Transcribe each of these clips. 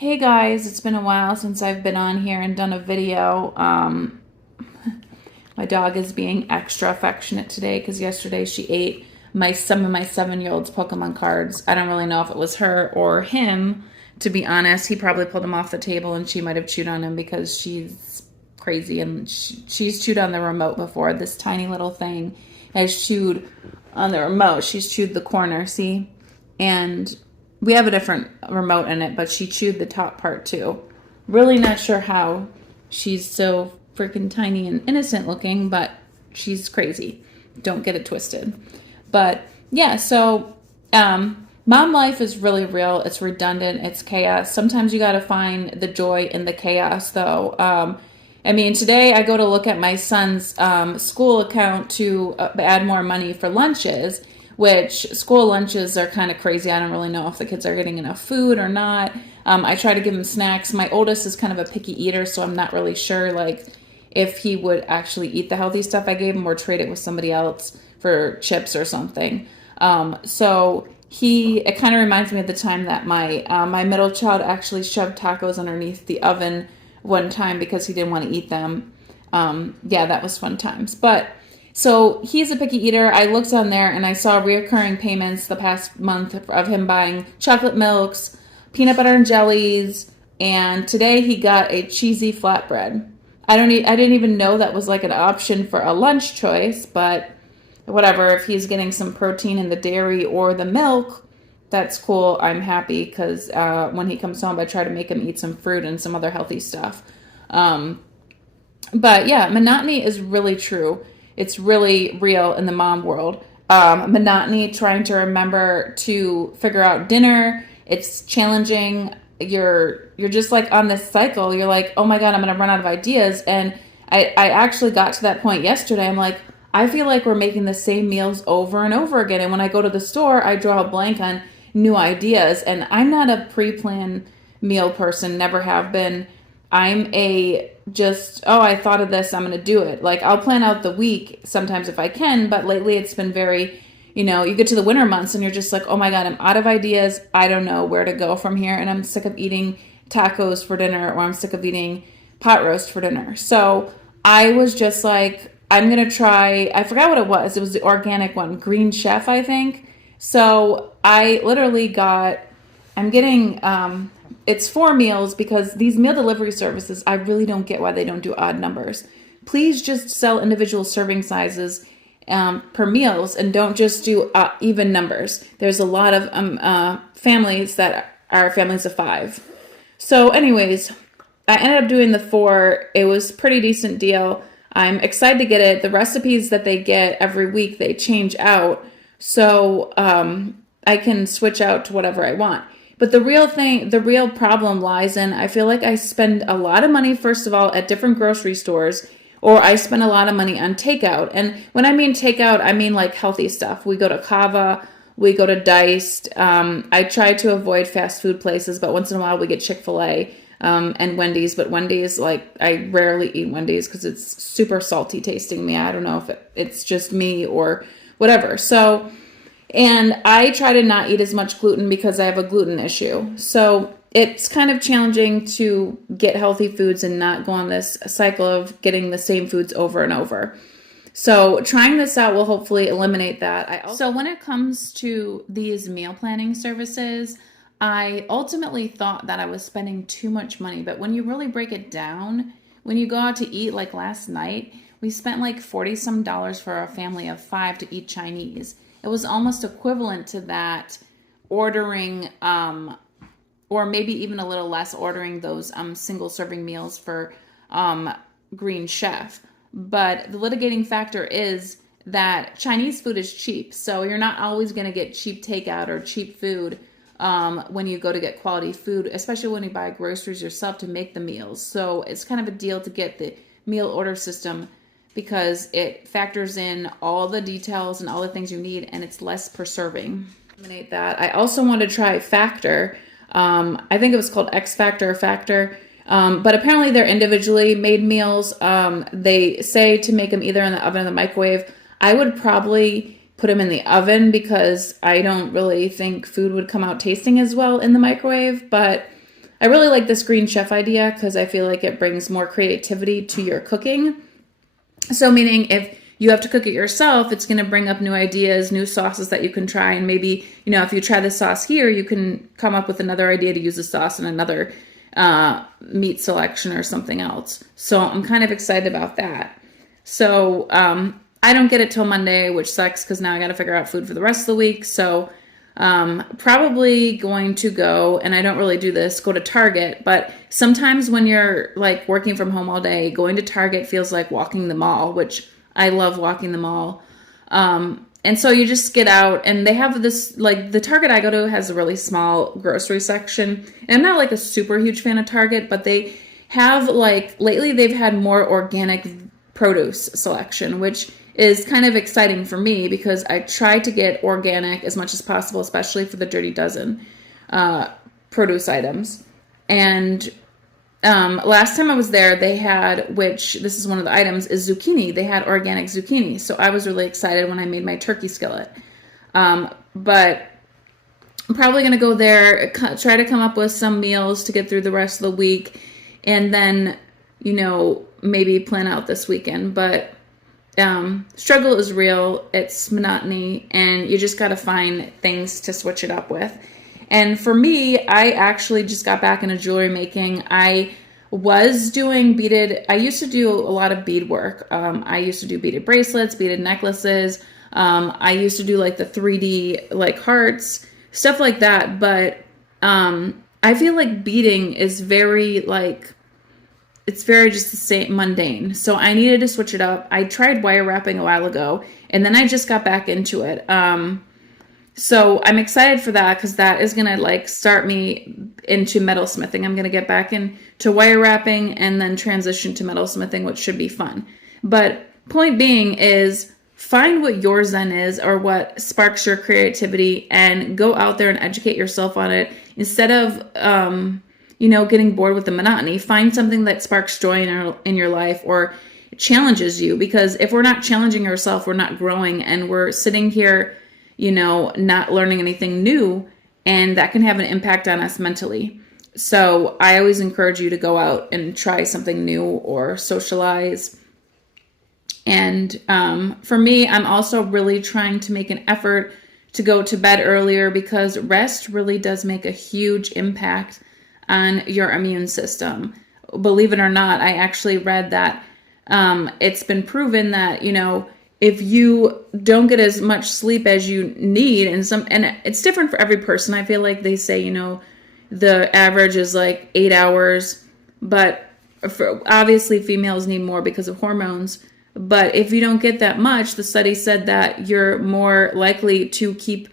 Hey guys, it's been a while since I've been on here and done a video. My dog is being extra affectionate today because yesterday she ate some of my 7-year-old's Pokemon cards. I don't really know if it was her or him, to be honest. He probably pulled them off the table and she might have chewed on him because she's crazy and she's chewed on the remote before. This tiny little thing has chewed on the remote. She's chewed the corner, see? And we have a different remote in it, but she chewed the top part too. Really not sure how. She's so freaking tiny and innocent looking, but she's crazy. Don't get it twisted. But yeah, so mom life is really real. It's redundant. It's chaos. Sometimes you got to find the joy in the chaos, though. I mean, today I go to look at my son's school account to add more money for lunches, which school lunches are kind of crazy. I don't really know if the kids are getting enough food or not. I try to give him snacks. My oldest is kind of a picky eater, so I'm not really sure like if he would actually eat the healthy stuff I gave him or trade it with somebody else for chips or something. It kind of reminds me of the time that my middle child actually shoved tacos underneath the oven one time because he didn't want to eat them. Yeah, that was fun times. But so he's a picky eater. I looked on there and I saw reoccurring payments the past month of him buying chocolate milks, peanut butter and jellies, and today he got a cheesy flatbread. I didn't even know that was like an option for a lunch choice, but whatever. If he's getting some protein in the dairy or the milk, that's cool. I'm happy because when he comes home, I try to make him eat some fruit and some other healthy stuff. But yeah, monotony is really true. It's really real in the mom world. Monotony, trying to remember to figure out dinner. It's challenging. You're just like on this cycle. You're like, oh my God, I'm gonna run out of ideas. And I actually got to that point yesterday. I'm like, I feel like we're making the same meals over and over again. And when I go to the store, I draw a blank on new ideas. And I'm not a pre-planned meal person, never have been. I'm a just, oh, I thought of this, I'm going to do it. Like, I'll plan out the week sometimes if I can, but lately it's been very, you get to the winter months and you're just like, oh my God, I'm out of ideas. I don't know where to go from here. And I'm sick of eating tacos for dinner or I'm sick of eating pot roast for dinner. So I was just like, I'm going to try, I forgot what it was. It was the organic one, Green Chef, I think. So I literally I'm getting, it's 4 meals because these meal delivery services, I really don't get why they don't do odd numbers. Please just sell individual serving sizes per meals and don't just do even numbers. There's a lot of families that are families of 5. So anyways, I ended up doing the 4. It was a pretty decent deal. I'm excited to get it. The recipes that they get every week, they change out. So I can switch out to whatever I want. But the real problem lies in I feel like I spend a lot of money, first of all, at different grocery stores, or I spend a lot of money on takeout. And when I mean takeout, I mean like healthy stuff. We go to Kava, we go to Diced. I try to avoid fast food places, but once in a while we get Chick-fil-A and Wendy's. But Wendy's, like, I rarely eat Wendy's because it's super salty tasting me. I don't know if it's just me or whatever. So... And I try to not eat as much gluten because I have a gluten issue. So it's kind of challenging to get healthy foods and not go on this cycle of getting the same foods over and over. So trying this out will hopefully eliminate that. So when it comes to these meal planning services, I ultimately thought that I was spending too much money. But when you really break it down, when you go out to eat like last night, we spent like $40 some for a family of 5 to eat Chinese. It was almost equivalent to that ordering, or maybe even a little less, ordering those single serving meals for Green Chef. But the litigating factor is that Chinese food is cheap. So you're not always going to get cheap takeout or cheap food when you go to get quality food, especially when you buy groceries yourself to make the meals. So it's kind of a deal to get the meal order system because it factors in all the details and all the things you need, and it's less per serving. Eliminate that. I also want to try Factor. I think it was called X Factor or Factor, but apparently they're individually made meals. They say to make them either in the oven or the microwave. I would probably put them in the oven because I don't really think food would come out tasting as well in the microwave, but I really like this Green Chef idea because I feel like it brings more creativity to your cooking. So meaning if you have to cook it yourself, it's going to bring up new ideas, new sauces that you can try. And maybe, if you try the sauce here, you can come up with another idea to use the sauce in another meat selection or something else. So I'm kind of excited about that. So I don't get it till Monday, which sucks because now I got to figure out food for the rest of the week. So probably going to go, and I don't really do this, go to Target, but sometimes when you're like working from home all day, going to Target feels like walking the mall, which I love walking the mall. And so you just get out and they have this, like the Target I go to has a really small grocery section. And I'm not like a super huge fan of Target, but they have lately they've had more organic produce selection, which is kind of exciting for me because I try to get organic as much as possible, especially for the Dirty Dozen produce items. And last time I was there, they had, which this is one of the items, is zucchini. They had organic zucchini. So I was really excited when I made my turkey skillet. But I'm probably going to go there, try to come up with some meals to get through the rest of the week, and then, maybe plan out this weekend. But struggle is real. It's monotony, and you just got to find things to switch it up with. And for me, I actually just got back into jewelry making. I was doing I used to do a lot of bead work. I used to do beaded bracelets, beaded necklaces. I used to do like the 3D like hearts, stuff like that. But I feel like beading is very it's very just the same, mundane. So I needed to switch it up. I tried wire wrapping a while ago, and then I just got back into it. So I'm excited for that because that is going to start me into metalsmithing. I'm going to get back into wire wrapping and then transition to metalsmithing, which should be fun. But point being is find what your zen is or what sparks your creativity and go out there and educate yourself on it instead of, getting bored with the monotony. Find something that sparks joy in your life or challenges you, because if we're not challenging ourselves, we're not growing, and we're sitting here not learning anything new, and that can have an impact on us mentally. So I always encourage you to go out and try something new or socialize. And for me, I'm also really trying to make an effort to go to bed earlier because rest really does make a huge impact on your immune system. Believe it or not, I actually read that it's been proven that, if you don't get as much sleep as you need, and it's different for every person. I feel like they say, the average is like 8 hours, but obviously females need more because of hormones. But if you don't get that much, the study said that you're more likely to keep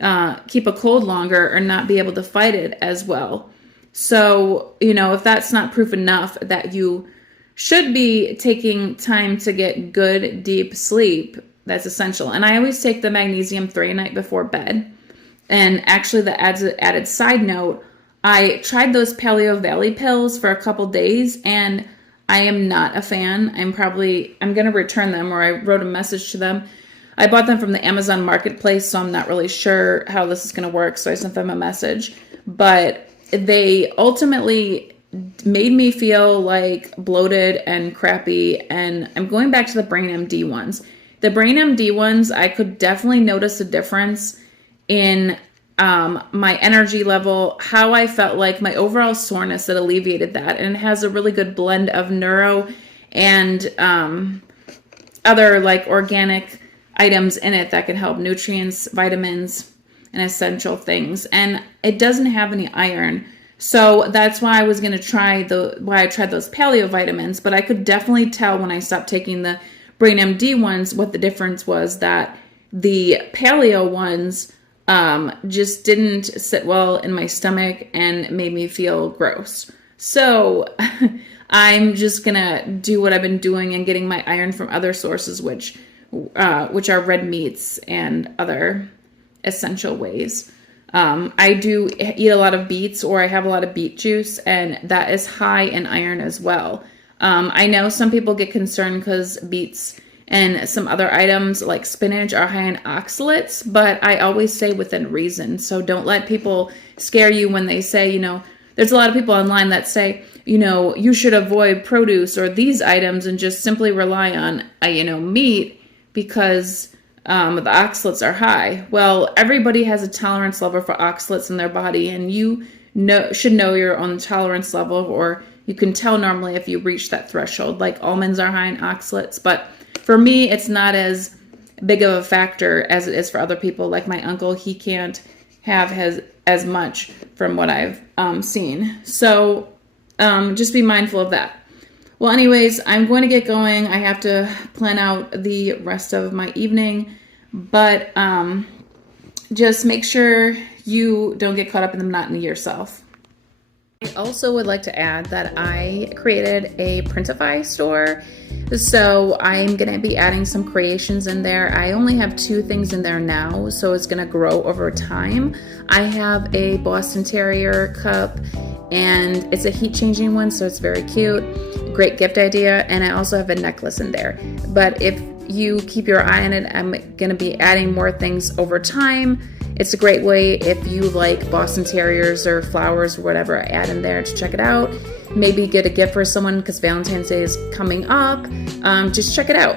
a cold longer or not be able to fight it as well. So, if that's not proof enough that you should be taking time to get good, deep sleep, that's essential. And I always take the magnesium 3 a night before bed. And actually, the added side note, I tried those Paleo Valley pills for a couple days, and I am not a fan. I'm going to return them, or I wrote a message to them. I bought them from the Amazon Marketplace, so I'm not really sure how this is going to work, so I sent them a message. But they ultimately made me feel bloated and crappy, and I'm going back to the Brain MD ones. The Brain MD ones, I could definitely notice a difference in my energy level, how I felt, my overall soreness that alleviated that, and it has a really good blend of neuro and other organic items in it that can help, nutrients, vitamins, and essential things, and it doesn't have any iron. So that's why I was going to try why I tried those paleo vitamins, but I could definitely tell when I stopped taking the Brain MD ones what the difference was, that the paleo ones just didn't sit well in my stomach and made me feel gross. So I'm just going to do what I've been doing and getting my iron from other sources, which are red meats and other essential ways. I do eat a lot of beets, or I have a lot of beet juice, and that is high in iron as well. I know some people get concerned because beets and some other items like spinach are high in oxalates, but I always say within reason. So don't let people scare you when they say, there's a lot of people online that say, you know, you should avoid produce or these items and just simply rely on, meat because the oxalates are high. Well, everybody has a tolerance level for oxalates in their body, and you should know your own tolerance level, or you can tell normally if you reach that threshold. Like almonds are high in oxalates, but for me, it's not as big of a factor as it is for other people. Like my uncle, he can't have as much from what I've seen. So just be mindful of that. Well, anyways, I'm going to get going. I have to plan out the rest of my evening, but just make sure you don't get caught up in the monotony yourself. I also would like to add that I created a Printify store. So I'm going to be adding some creations in there. I only have 2 things in there now, so it's going to grow over time. I have a Boston Terrier cup, and it's a heat changing one, so it's very cute. Great gift idea. And I also have a necklace in there. But if you keep your eye on it, I'm going to be adding more things over time. It's a great way if you like Boston Terriers or flowers or whatever I add in there to check it out. Maybe get a gift for someone because Valentine's Day is coming up. Just check it out.